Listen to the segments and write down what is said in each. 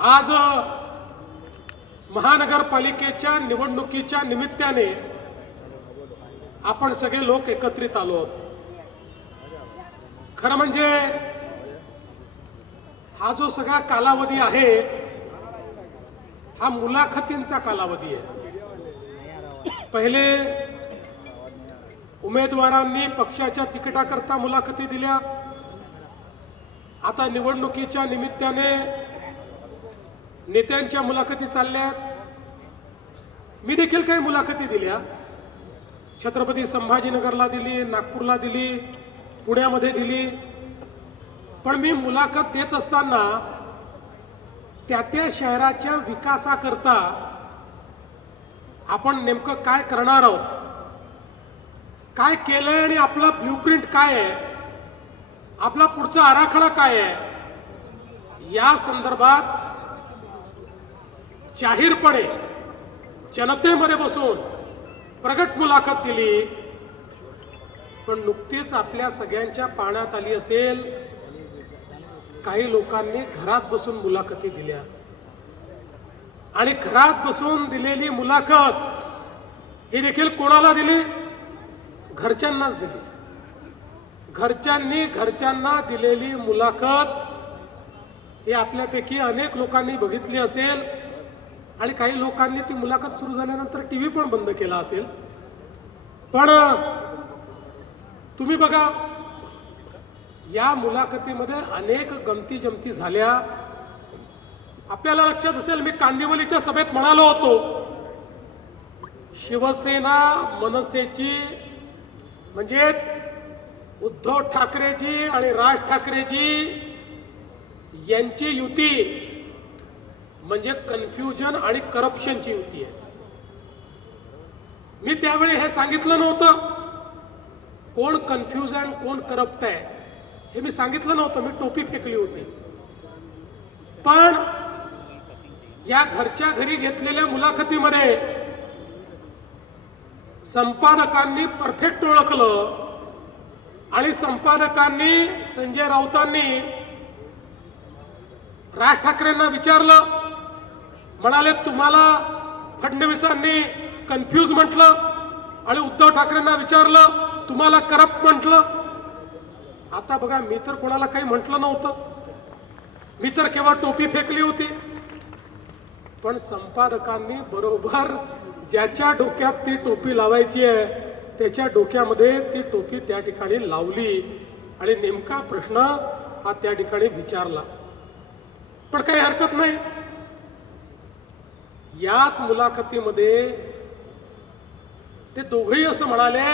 आज महानगरपालिकेच्या निवडणुकीच्या निमित्ताने आपण सगळे लोक एकत्रित आलो आहोत। खरं म्हणजे हा जो सगळा कालावधी आहे हा मुलाखतींचा कालावधी आहे। पहिले उमेदवारांनी पक्षाच्या तिकिटाकरता मुलाखती दिल्या, आता निवडणुकीच्या निमित्ताने नेत्यांच्या मुलाखती चालल्यात। मी देखील काही मुलाखती दिल्या, छत्रपती संभाजीनगरला दिली, नागपूरला दिली, पुण्यामध्ये दिली। पण मी मुलाखत देत असताना त्या शहराच्या विकासाकरता आपण नेमकं काय करणार आहोत, काय केलंय आणि आपला ब्लूप्रिंट काय आहे, आपला पुढचा आराखडा काय आहे, या संदर्भात जाहीरपणे जनतेमध्ये बसून प्रगट मुलाखत दिली। पण नुकतीच आपल्या सगळ्यांच्या पाण्यात आली असेल, काही लोकांनी घरात बसून मुलाखती दिल्या आणि घरात बसून दिलेली मुलाखत ही देखील कोणाला दिली? घरच्यांनाच दिली। घरच्यांना दिलेली मुलाखत ही आपल्यापैकी अनेक लोकांनी बघितली असेल आणि काही लोकांनी ती मुलाखत सुरू झाल्यानंतर टीव्ही पण बंद केला असेल। पण तुम्ही बघा, या मुलाखतीमध्ये अनेक गमती जमती झाल्या। आपल्याला लक्षात असेल, मी कांदिवलीच्या सभेत म्हणालो होतो, शिवसेना मनसेची म्हणजेच उद्धव ठाकरेजी आणि राज ठाकरेजी यांची युती म्हणजे कन्फ्युजन आणि करप्शनची युती आहे। मी त्यावेळी हे सांगितलं नव्हतं कोण कन्फ्युजन कोण करप्ट आहे, हे मी सांगितलं नव्हतं, मी टोपी फेकली होती। पण या घरच्या घरी घेतलेल्या मुलाखतीमध्ये संपादकांनी परफेक्ट ओळखलं आणि संपादकांनी संजय राऊतांनी राज ठाकरेंना विचारलं, म्हणाले तुम्हाला फडणवीसांनी कन्फ्यूज म्हटलं आणि उद्धव ठाकरेंना विचारलं तुम्हाला करप्ट म्हटलं। आता बघा, मी तर कोणाला काही म्हटलं नव्हतं, मी तर केवळ टोपी फेकली होती। पण संपादकांनी बरोबर ज्याच्या डोक्यात ती टोपी लावायची आहे त्याच्या डोक्यामध्ये ती टोपी त्या ठिकाणी लावली आणि नेमका प्रश्न हा त्या ठिकाणी विचारला। पण काही हरकत नाही, याच मुलाखतीमध्ये ते दोघेही असं म्हणाले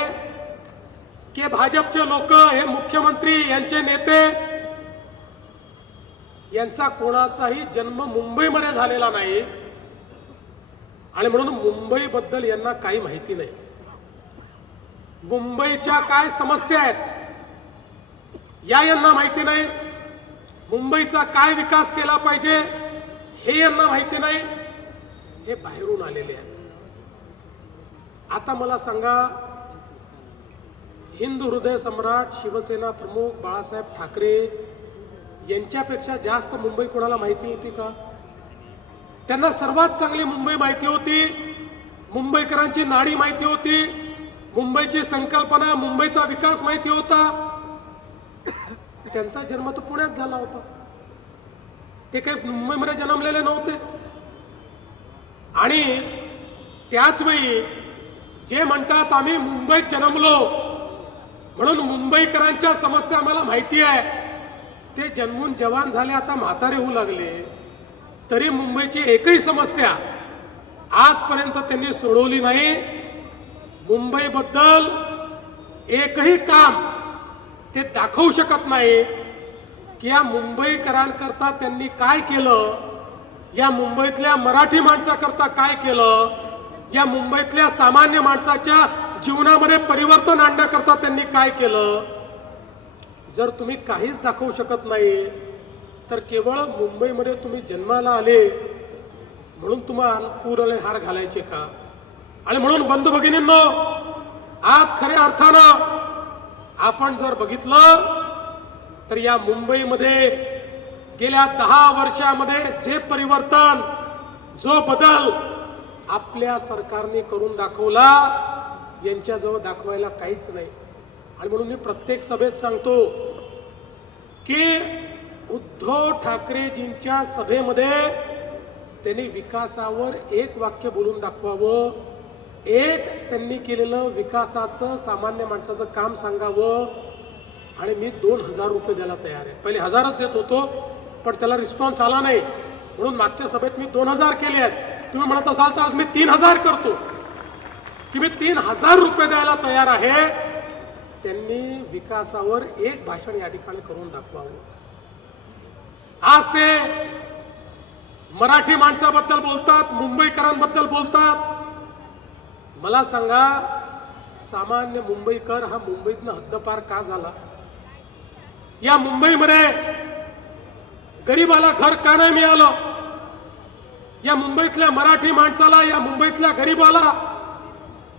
की भाजपचे लोक, हे मुख्यमंत्री यांचे नेते, यांचा कोणाचाही जन्म मुंबईमध्ये झालेला नाही आणि म्हणून मुंबईबद्दल यांना काही माहिती नाही। मुंबईच्या काय समस्या आहेत यांना माहिती नाही, मुंबईचा काय विकास केला पाहिजे हे यांना माहिती नाही, हे बाहेरून आलेले आहेत। आता मला सांगा, हिंदू हृदय सम्राट शिवसेना प्रमुख बाळासाहेब ठाकरे यांच्यापेक्षा जास्त मुंबई कोणाला माहिती होती का? त्यांना सर्वात चांगली मुंबई माहिती होती, मुंबईकरांची नाडी माहिती होती, मुंबईची संकल्पना, मुंबईचा विकास माहिती होता। त्यांचा जन्म तर पुण्यात झाला होता, ते काही मुंबईमध्ये जन्मलेले नव्हते। आणि त्याच वेळी जे म्हणतात आम्ही मुंबईत जन्मलो म्हणून मुंबईकरांच्या समस्या आम्हाला माहिती आहे, ते जन्मून जवान झाले, आता म्हातारे होऊ लागले, तरी मुंबईची एकही समस्या आजपर्यंत त्यांनी सोडवली नाही। मुंबईबद्दल एकही काम ते दाखवू शकत नाही की या मुंबईकरांकरता त्यांनी काय केलं, या मुंबईतल्या मराठी माणसाकरता काय केलं, या मुंबईतल्या सामान्य माणसाच्या जीवनामध्ये परिवर्तन आणण्याकरता त्यांनी काय केलं। जर तुम्ही काहीच दाखवू शकत नाही तर केवळ मुंबईमध्ये तुम्ही जन्माला आले म्हणून तुम्हाला फूल आणि हार घालायचे का? आणि म्हणून बंधू भगिनींनो, आज खऱ्या अर्थानं आपण जर बघितलं तर या मुंबईमध्ये गेल्या 10 वर्षामध्ये जे परिवर्तन, जो बदल आपल्या सरकारने करून दाखवला, यांच्याजवळ दाखवायला काहीच नाही. आणि म्हणून मी प्रत्येक सभेत सांगतो की उद्धव ठाकरेजींच्या सभेमध्ये त्यांनी विकासावर एक वाक्य बोलून दाखवावं, एक त्यांनी केलेलं विकासाचं सामान्य माणसाचं काम सांगावं. आणि मी 2000 रुपये द्यायला तयार आहे. पहिले 1000च देत होतो, पण त्याला रिस्पॉन्स आला नाही, म्हणून मागच्या सभेत मी 2000 केले आहेत. तुम्ही म्हणत असाल तर आज मी 3000 करतो, की मी 3000 रुपये द्यायला तयार आहे. त्यांनी विकासावर एक भाषण या ठिकाणी करून दाखवावं. आज ते मराठी माणसाबद्दल बोलतात, मुंबईकरांबद्दल बोलतात. मला सांगा, सामान्य मुंबईकर हा मुंबईतनं हद्दपार का झाला? या मुंबईमध्ये गरीबाला घर का नाही मिळालं? या मुंबईतल्या मराठी माणसाला, या मुंबईतल्या गरीबाला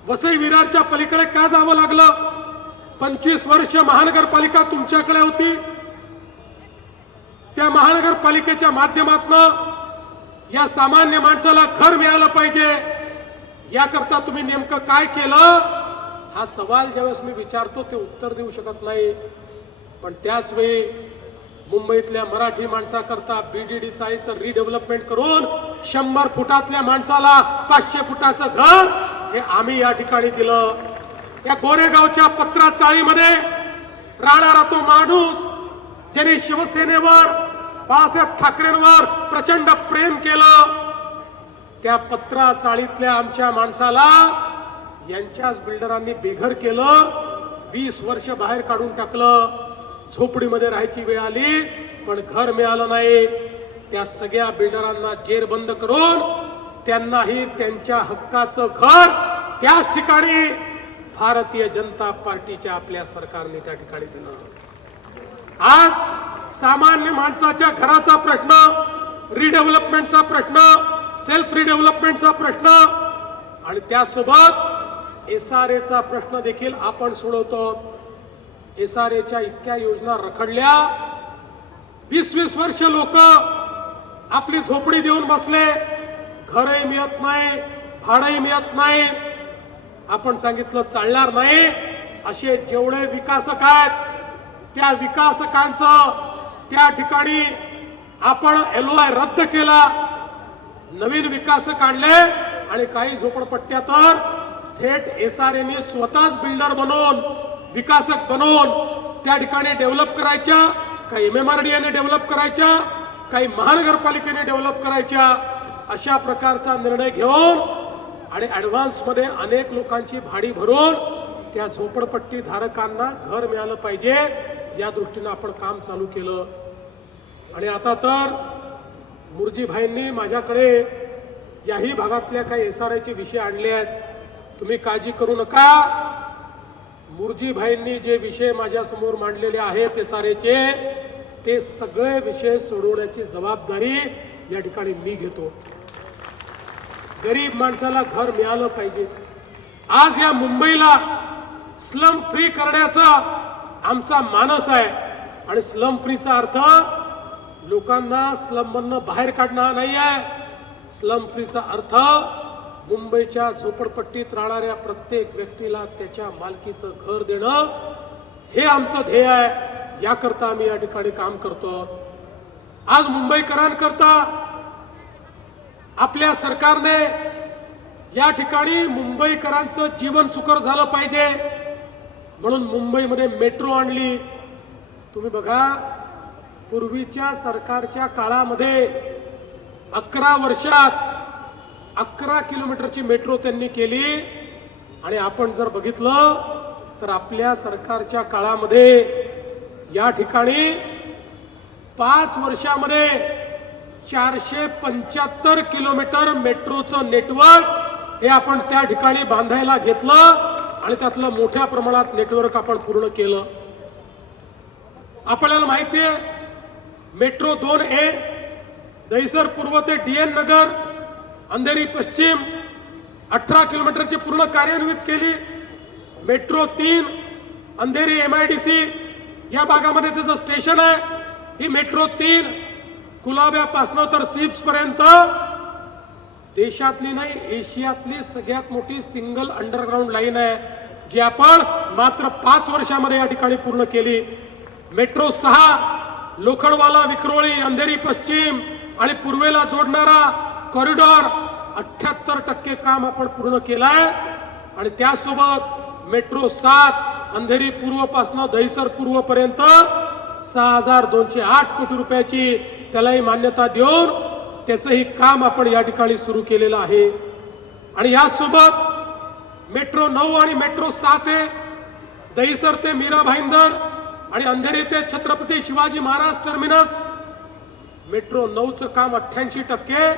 वसई विरारच्या पलीकडे का जावं लागलं? 25 वर्ष महानगरपालिका तुमच्याकडे होती. त्या महानगरपालिकेच्या माध्यमातून या सामान्य माणसाला घर मिळालं पाहिजे, याकरता तुम्ही नेमकं काय केलं? हा सवाल ज्यावेळेस मी विचारतो ते उत्तर देऊ शकत नाही. पण त्याच वेळी मुंबईतल्या मराठी माणसाकरता BDD चाळीचं रिडेव्हलपमेंट करून 100 फुटातल्या माणसाला 500 फुटाचं घर हे आम्ही या ठिकाणी दिलं. या गोरेगावच्या पत्रा चाळीमध्ये राहणारा तो माणूस ज्याने शिवसेनेवर, बाळासाहेब ठाकरेंवर प्रचंड प्रेम केलं, त्या पत्रा चाळीतल्या आमच्या माणसाला यांच्याच बिल्डरांनी बेघर केलं. 20 वर्ष बाहेर काढून टाकलं. झोपडीमध्ये राहायची वेळ आली, पण घर मिळालं नाही. त्या सगळ्या बिल्डरांना जेरबंद करून त्यांनाही त्यांच्या हक्काचं घर त्याच ठिकाणी भारतीय जनता पार्टीच्या आपल्या सरकारने त्या ठिकाणी दिलं. आज सामान्य माणसाच्या घराचा प्रश्न, रिडेव्हलपमेंटचा प्रश्न, सेल्फ रिडेव्हलपमेंटचा प्रश्न आणि त्यासोबत SRAचा प्रश्न देखील आपण सोडवतो. SRAच्या इतक्या योजना रखडल्या. 20-20 वर्ष लोक आपली झोपडी देऊन बसले, घरही मिळत नाही, भाडंही मिळत नाही. आपण सांगितलं चालणार नाही. असे जेवढे विकासक आहेत त्या विकासकांचं त्या ठिकाणी आपण LOI रद्द केला, नवीन विकासक आणले आणि काही झोपडपट्ट्या तर थेट SRAने स्वतःच बिल्डर बनवून, विकासक बनवून त्या ठिकाणी डेव्हलप करायच्या. काही MMRDAने डेव्हलप करायच्या, काही महानगरपालिकेने डेव्हलप करायच्या. अशा प्रकारचा निर्णय घेऊन आणि ऍडव्हान्स मध्ये अनेक लोकांची भाडी भरून त्या झोपडपट्टी धारकांना घर मिळालं पाहिजे या दृष्टीने आपण काम चालू केलं. आणि आता तर मुरजीभाईंनी माझ्याकडे याही भागातल्या काही SRAचे विषय आणले आहेत. तुम्ही काळजी करू नका. मुरजीभाईंनी जे विषय माझ्या समोर मांडलेले आहेत SRAचे, ते सगळे विषय सोडवण्याची जबाबदारी या ठिकाणी मी घेतो. गरीब माणसाला घर मिळालं पाहिजे. आज या मुंबईला स्लम फ्री करण्याचा आमचा मानस आहे. आणि स्लम फ्रीचा अर्थ लोकांना स्लम मधनं बाहेर काढणं नाही आहे. स्लम फ्रीचा अर्थ मुंबईच्या झोपडपट्टीत राहणाऱ्या प्रत्येक व्यक्तीला त्याच्या मालकीचं घर देणं, हे आमचं ध्येय आहे. याकरता आम्ही या ठिकाणी काम करतो. आज मुंबईकरांकरता आपल्या सरकारने या ठिकाणी मुंबईकरांचं जीवन सुकर झालं पाहिजे म्हणून मुंबईमध्ये मेट्रो आणली. तुम्ही बघा, पूर्वीच्या सरकारच्या काळामध्ये 11 वर्षात 11 किलोमीटरची मेट्रो त्यांनी केली. आणि आपण जर बघितलं तर आपल्या सरकारच्या काळामध्ये या ठिकाणी 5 वर्षामध्ये 475 किलोमीटर मेट्रोचं नेटवर्क हे आपण त्या ठिकाणी बांधायला घेतलं आणि त्यातलं मोठ्या प्रमाणात नेटवर्क आपण पूर्ण केलं. आपल्याला माहिती आहे, मेट्रो 2A दहिसर पूर्व ते DN नगर, अंधेरी पश्चिम 18 किलोमीटरची पूर्ण कार्यान्वित केली. मेट्रो 3 अंधेरी MIDC या भागामध्ये त्याचं स्टेशन आहे. ही मेट्रो 3 कुलाब्यापासनं तर सिप्स पर्यंत देशातली नाही एशियातली सगळ्यात मोठी सिंगल अंडरग्राऊंड लाईन आहे, जी आपण मात्र 5 वर्षामध्ये या ठिकाणी पूर्ण केली. मेट्रो 6, लोखंडवाला विक्रोळी, अंधेरी पश्चिम आणि पूर्वेला जोडणारा कॉरिडॉर 78% काम आपण पूर्ण केलाय. आणि त्यासोबत मेट्रो 7 अंधेरी पूर्व पासून दहिसर पूर्व पर्यंत 6208 कोटी रुपयाची त्यालाही मान्यता देऊन त्याचंही काम आपण या ठिकाणी सुरू केलेलं आहे. आणि यासोबत मेट्रो 9 आणि मेट्रो 7 आहे, दहिसर ते मीरा भाईंदर आणि अंधेरी ते छत्रपती शिवाजी महाराज टर्मिनस. मेट्रो 9चं काम 88%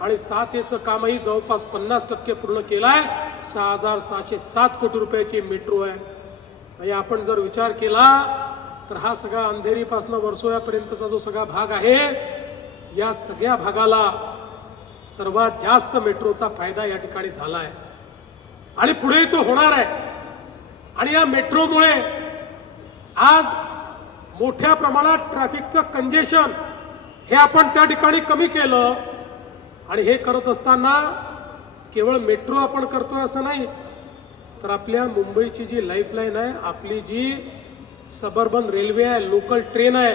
आणि 7चं कामही जवळपास 50% पूर्ण केलाय. 6607 कोटी रुपयाची मेट्रो आहे. म्हणजे आपण जर विचार केला तर हा सगळा अंधेरीपासून वर्सोव्यापर्यंतचा जो सगळा भाग आहे, या सगळ्या भागाला सर्वात जास्त मेट्रोचा फायदा या ठिकाणी झाला आहे आणि पुढेही तो होणार आहे. आणि या मेट्रोमुळे आज मोठ्या प्रमाणात ट्रॅफिकचं कंजेशन हे आपण त्या ठिकाणी कमी केलं. आणि हे करत असताना केवळ मेट्रो आपण करतोय असं नाही, तर आपल्या मुंबईची जी लाईफलाईन आहे, आपली जी सबर्बन रेल्वे आहे, लोकल ट्रेन आहे,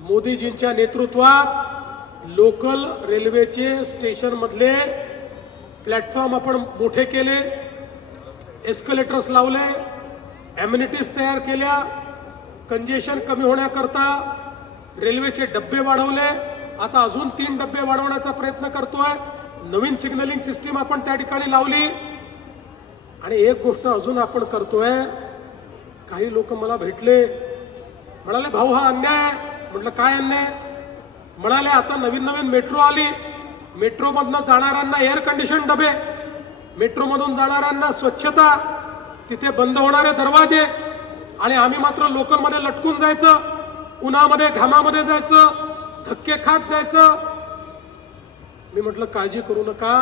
मोदीजींच्या नेतृत्वात लोकल रेल्वेचे स्टेशन मधले प्लॅटफॉर्म आपण मोठे केले, एस्केलेटर्स लावले, ॲम्युनिटीज तयार केल्या, कंजेशन कमी होण्याकरता रेल्वेचे डब्बे वाढवले. आता अजून 3 डब्बे वाढवण्याचा प्रयत्न करतोय. नवीन सिग्नलिंग सिस्टीम आपण त्या ठिकाणी लावली. आणि एक गोष्ट अजून आपण करतोय, काही लोक मला भेटले, म्हणाले भाऊ हा अन्याय आहे. म्हटलं काय अन्याय? म्हणाले आता नवीन नवीन मेट्रो आली, मेट्रो मधनं जाणाऱ्यांना एअर कंडिशन डबे, मेट्रो मधून जाणाऱ्यांना स्वच्छता, तिथे बंद होणारे दरवाजे, आणि आम्ही मात्र लोकल मध्ये लटकून जायचं, उन्हामध्ये घामामध्ये जायचं, धक्के खात जायचं. मी म्हटलं काळजी करू नका.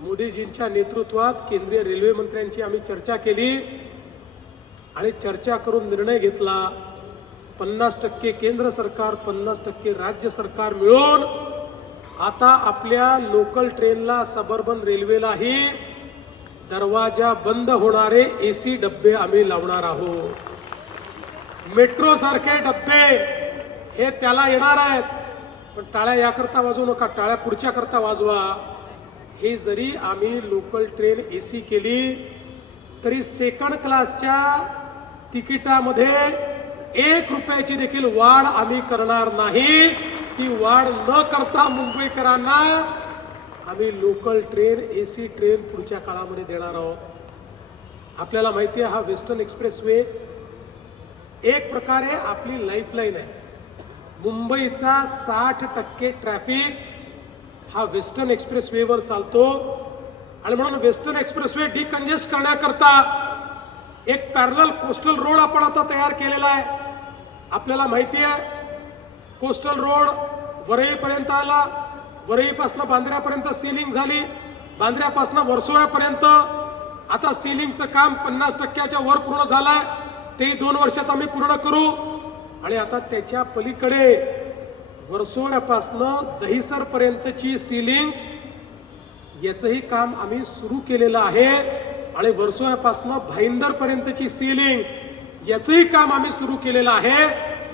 मोदीजींच्या नेतृत्वात केंद्रीय रेल्वे मंत्र्यांची आम्ही चर्चा केली आणि चर्चा करून निर्णय घेतला. 50% केंद्र सरकार, 50% राज्य सरकार मिळून आता आपल्या लोकल ट्रेनला, सबर्बन रेल्वेलाही दरवाजा बंद होणारे एसी डब्बे आम्ही लावणार आहोत. मेट्रो सारखे डब्बे हे त्याला येणार आहेत. पण टाळ्या याकरता वाजवू नका, टाळ्या पुढच्या करता वाजवा. हे जरी आम्ही लोकल ट्रेन एसी केली तरी सेकंड क्लासच्या तिकिटामध्ये 1 रुपयाची देखील वाढ आम्ही करणार नाही. ती वाढ न करता मुंबईकरांना आम्ही लोकल ट्रेन, एसी ट्रेन पुढच्या काळामध्ये देणार आहोत. आपल्याला माहिती आहे हा वेस्टर्न एक्सप्रेस वे एक प्रकारे आपली लाईफलाईन आहे. मुंबईचा 60% ट्रॅफिक हा वेस्टर्न एक्सप्रेस वेवर चालतो. आणि म्हणून वेस्टर्न एक्सप्रेस वे डिकंजेस्ट करण्याकरता एक पॅरलल कोस्टल रोड आपण आता तयार केलेला आहे. आपल्याला माहिती आहे कोस्टल रोड वरईपर्यंत आला, वरईपासून बांद्र्यापर्यंत सीलिंग झाली, बांद्र्यापासून वर्सोव्यापर्यंत आता सीलिंगचं काम 50%च्या वर पूर्ण झालंय. ते 2 वर्षात आम्ही पूर्ण करू. आणि आता त्याच्या पलीकडे वर्सोव्यापासून दहिसर पर्यंतची सीलिंग याचंही काम आम्ही सुरू केलेलं आहे. आणि वर्सोव्यापासून भाईंदर पर्यंतची सीलिंग याचंही काम आम्ही सुरू केलेलं आहे.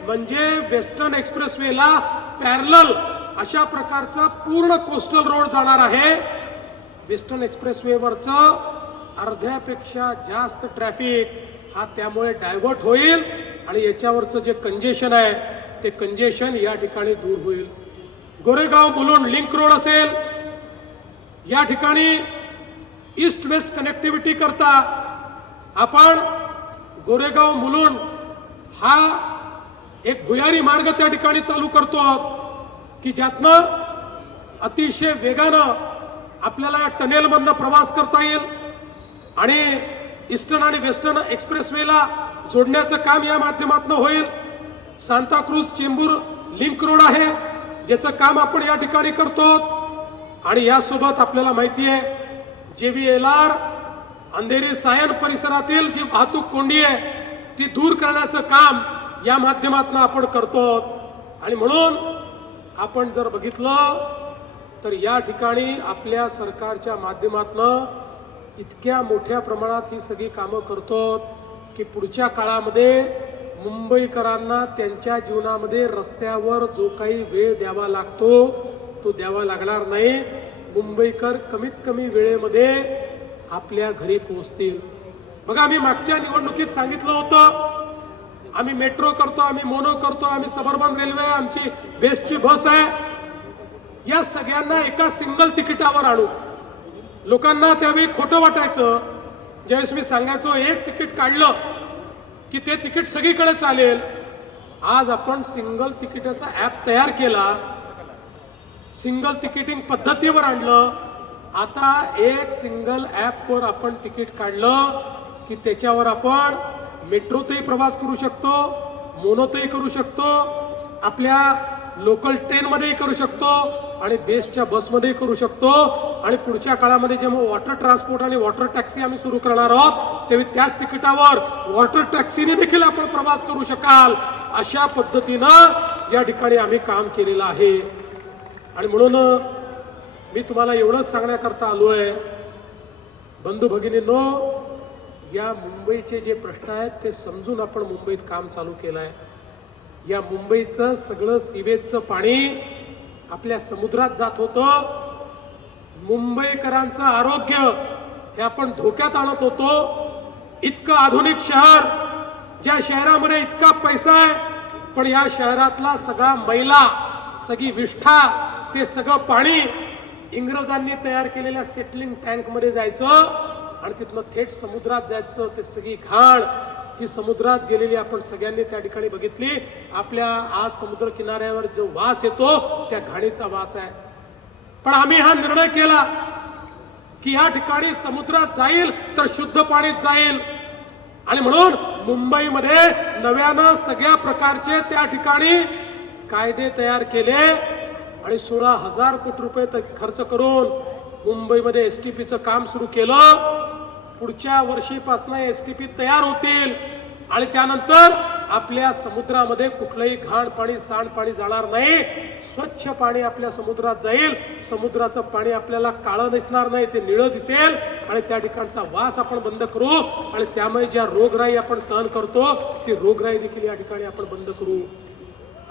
म्हणजे वेस्टर्न एक्सप्रेसवेला पॅरलल अशा प्रकारचा पूर्ण कोस्टल रोड जाणार आहे. वेस्टर्न एक्सप्रेसवेवरचं अर्ध्यापेक्षा जास्त ट्रॅफिक हा त्यामुळे डायव्हर्ट होईल आणि याच्यावरचं जे कंजेशन आहे ते कंजेशन या ठिकाणी दूर होईल. गोरेगाव मुलुंड लिंक रोड असेल, या ठिकाणी ईस्ट वेस्ट कनेक्टिव्हिटी करता आपण गोरेगाव मुलुंड हा एक भुयारी मार्ग त्या ठिकाणी चालू करतो की ज्यातनं अतिशय वेगानं आपल्याला या टनेलमधनं प्रवास करता येईल आणि ईस्टर्न आणि वेस्टर्न एक्सप्रेसवेला जोडण्याचं काम या माध्यमातून होईल. सांताक्रूज चेंबूर लिंक रोड आहे ज्याचं काम आपण या ठिकाणी करतो. आणि यासोबत आपल्याला माहिती आहे JVLR अंधेरी सायन परिसरातील जी वाहतूक कोंडी आहे ती दूर करण्याचं काम या माध्यमातून आपण करतो. आणि म्हणून आपण जर बघितलं तर या ठिकाणी आपल्या सरकारच्या माध्यमातून इतक्या मोठ्या प्रमाणात ही सगळी कामं करतो की पुढच्या काळामध्ये मुंबईकरांना त्यांच्या जीवनामध्ये रस्त्यावर जो काही वेळ द्यावा लागतो तो द्यावा लागणार नाही. मुंबईकर कमीत कमी वेळेमध्ये आपल्या घरी पोहोचतील. बघा, आम्ही मागच्या निवडणुकीत सांगितलं होतं आम्ही मेट्रो करतो, आम्ही मोनो करतो, आम्ही सबर्बन रेल्वे, आमची बेस्टची बस आहे, या सगळ्यांना एका सिंगल तिकिटावर आणू. लोकांना त्यावेळी खोटं वाटायचं. ज्यावेळेस मी सांगायचो एक तिकीट काढलं की ते तिकीट सगळीकडे चालेल. आज आपण सिंगल तिकिटाचा ऍप तयार केला, सिंगल तिकिटिंग पद्धतीवर आणलं. आता एक सिंगल ऍपवर आपण तिकीट काढलं की त्याच्यावर आपण मेट्रोतही प्रवास करू शकतो, मोनोतही करू शकतो, आपल्या लोकल ट्रेनमध्येही करू शकतो आणि बेस्टच्या बसमध्येही करू शकतो. आणि पुढच्या काळामध्ये जेव्हा वॉटर ट्रान्सपोर्ट आणि वॉटर टॅक्सी आम्ही सुरू करणार आहोत तेव्हा त्याच तिकिटावर वॉटर टॅक्सीने देखील आपण प्रवास करू शकाल. अशा पद्धतीनं या ठिकाणी आम्ही काम केलेलं आहे. आणि म्हणून मी तुम्हाला एवढंच सांगण्याकरता आलोय, बंधू भगिनींनो, या मुंबईचे जे प्रश्न आहेत ते समजून आपण मुंबईत काम चालू केलं आहे. या मुंबईचं सगळं सिवेजचं पाणी आपल्या समुद्रात जात होतं. मुंबईकरांचं आरोग्य हे आपण धोक्यात आणत होतो. इतकं आधुनिक शहर, ज्या शहरामध्ये इतका पैसा आहे, पण या शहरातला सगळा मैला, सगळी विष्ठा, ते सगळं पाणी इंग्रजांनी तयार केलेल्या सेटलिंग टँक मध्ये जायचं आणि तिथनं थेट समुद्रात जायचं. ते सगळी घाण ही समुद्रात गेलेली आपण सगळ्यांनी त्या ठिकाणी बघितली. आपल्या आज समुद्र किनाऱ्यावर जो वास येतो त्या घाणीचा वास आहे. पण आम्ही हा निर्णय केला की या ठिकाणी समुद्रात जाईल तर शुद्ध पाणीच जाईल. आणि म्हणून मुंबईमध्ये नव्यानं सगळ्या प्रकारचे त्या ठिकाणी कायदे तयार केले आणि 16,000 कोटी रुपये खर्च करून मुंबईमध्ये एसटीपीचं काम सुरू केलं. पुढच्या वर्षीपासून एसटीपी तयार होतील आणि त्यानंतर आपल्या समुद्रामध्ये कुठलंही घाण पाणी, सांडपाणी जाणार नाही. स्वच्छ पाणी आपल्या समुद्रात जाईल. समुद्राचं पाणी आपल्याला काळं दिसणार नाही, ते निळं दिसेल आणि त्या ठिकाणचा वास आपण बंद करू. आणि त्यामुळे ज्या रोगराई आपण सहन करतो ती रोगराई देखील या ठिकाणी आपण बंद करू.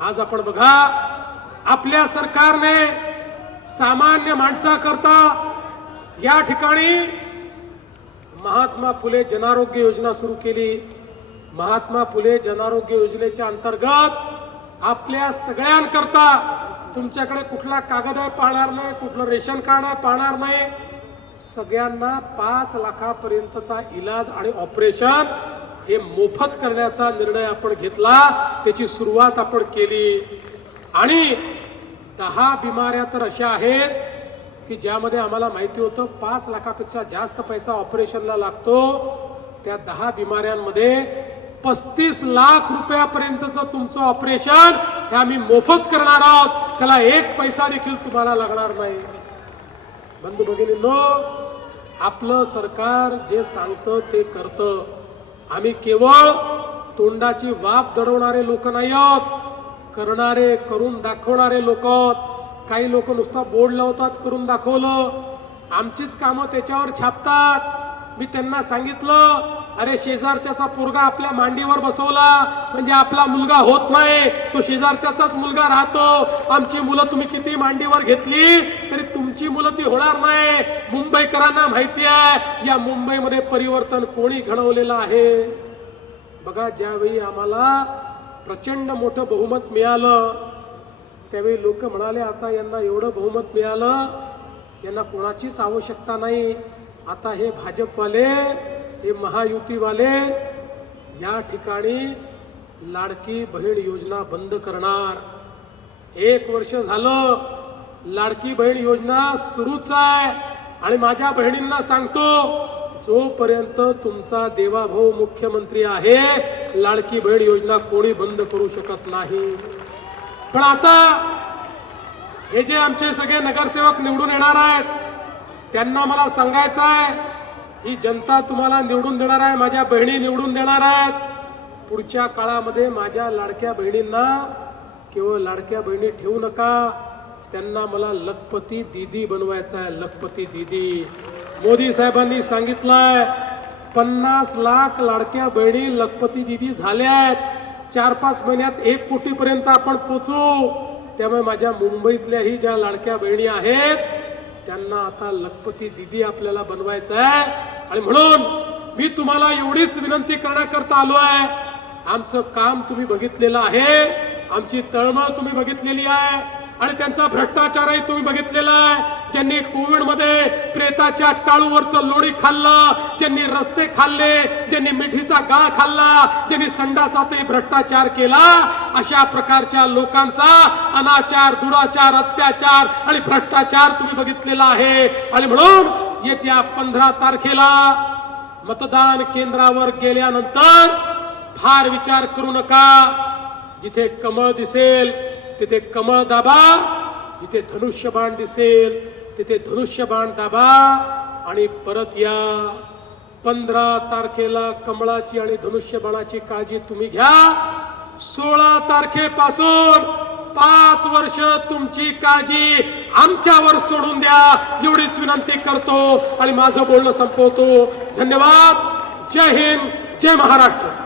आज आपण बघा, आपल्या सरकारने सामान्य माणसाकरता या ठिकाणी महात्मा फुले जनारोग्य योजना सुरू केली. महात्मा फुले जनारोग्य योजनेच्या अंतर्गत आपल्या सगळ्यांकरता, तुमच्याकडे कुठला कागद आहे पाहणार नाही, कुठलं रेशन कार्ड आहे पाहणार नाही, सगळ्यांना 5 लाखापर्यंतचा इलाज आणि ऑपरेशन हे मोफत करण्याचा निर्णय आपण घेतला. त्याची सुरुवात आपण केली. आणि 10 बिमाऱ्या तर अशा आहेत की ज्यामध्ये आम्हाला माहिती होतं 5 लाखापेक्षा जास्त पैसा ऑपरेशनला लागतो. त्या 10 बिमाऱ्यांमध्ये 35 लाख रुपयापर्यंतचं तुमचं ऑपरेशन हे आम्ही मोफत करणार आहोत. त्याला 1 पैसा देखील तुम्हाला लागणार नाही. बंधू भगिनींनो, आपलं सरकार जे सांगतं ते करतं. आम्ही केवळ तोंडाची वाफ दडवणारे लोक नाही आहोत, करणारे, करून दाखवणारे लोक आहोत. काही लोक नुसता बोर्ड लावतात, करून दाखवलं, आमचीच कामं त्याच्यावर छापतात. मी त्यांना सांगितलं, अरे शेजारच्याचा पोरगा आपल्या मांडीवर बसवला म्हणजे आपला मुलगा होत नाही, तो शेजारच्याचाच मुलगा राहतो. आमची मुलं तुम्ही किती मांडीवर घेतली तरी तुमची मुलं ती होणार नाही. मुंबईकरांना माहिती आहे या मुंबईमध्ये परिवर्तन कोणी घडवलेलं आहे. बघा, ज्यावेळी आम्हाला प्रचंड मोठं बहुमत मिळालं त्यावेळी लोक म्हणाले, आता यांना एवढं बहुमत मिळालं, यांना कोणाचीच आवश्यकता नाही. आता हे भाजपवाले, हे महायुतीवाले या ठिकाणी लाडकी बहीण योजना बंद करणार. 1 वर्ष झालं लाडकी बहीण योजना सुरूच आहे. आणि माझ्या बहिणींना सांगतो, जोपर्यंत तुमचा देवाभाऊ मुख्यमंत्री आहे लाडकी बहीण योजना कोणी बंद करू शकत नाही. पण आता हे जे आमचे सगळे नगरसेवक निवडून येणार आहेत त्यांना मला सांगायचं आहे, ही जनता तुम्हाला निवडून देणार आहे, माझ्या बहिणी निवडून देणार आहेत. पुढच्या काळामध्ये माझ्या लाडक्या बहिणींना केवळ लाडक्या बहिणी ठेवू नका, त्यांना मला लखपती दीदी बनवायचा आहे. लखपती दीदी मोदी साहेबांनी सांगितलंय 50 लाख लाडक्या बहिणी लखपती दीदी झाल्या आहेत. 4-5 महिन्यात 1 कोटीपर्यंत आपण पोचू. त्यामुळे माझ्या मुंबईतल्याही ज्या लाडक्या बहिणी आहेत त्यांना आता लखपती दीदी आपल्याला बनवायचं आहे. आणि म्हणून मी तुम्हाला एवढीच विनंती करण्याकरता आलो आहे. आमचं काम तुम्ही बघितलेलं आहे, आमची तळमळ तुम्ही बघितलेली आहे आणि त्यांचा भ्रष्टाचारही तुम्ही बघितलेला आहे. ज्यांनी कोविडमध्ये प्रेताच्या टाळूवरचं लोणी खाल्लं, ज्यांनी रस्ते खाल्ले, ज्यांनी मिठीचा गाळ खाल्ला, ज्यांनी संडासातही भ्रष्टाचार केला, अशा प्रकारच्या लोकांचा अनाचार, दुराचार, अत्याचार आणि भ्रष्टाचार तुम्ही बघितलेला आहे. आणि म्हणून येत्या 15 तारखेला मतदान केंद्रावर गेल्यानंतर फार विचार करू नका. जिथे कमळ दिसेल तिथे कमळ दाबा, जिथे धनुष्यबाण दिसेल तिथे धनुष्यबाण दाबा आणि परत या. 15 तारखेला कमळाची आणि धनुष्यबाणाची काळजी तुम्ही घ्या. 16 तारखेपासून 5 वर्ष तुमची काळजी आमच्यावर सोडून द्या, एवढीच विनंती करतो आणि माझं बोलणं संपवतो. धन्यवाद. जय हिंद, जय महाराष्ट्र.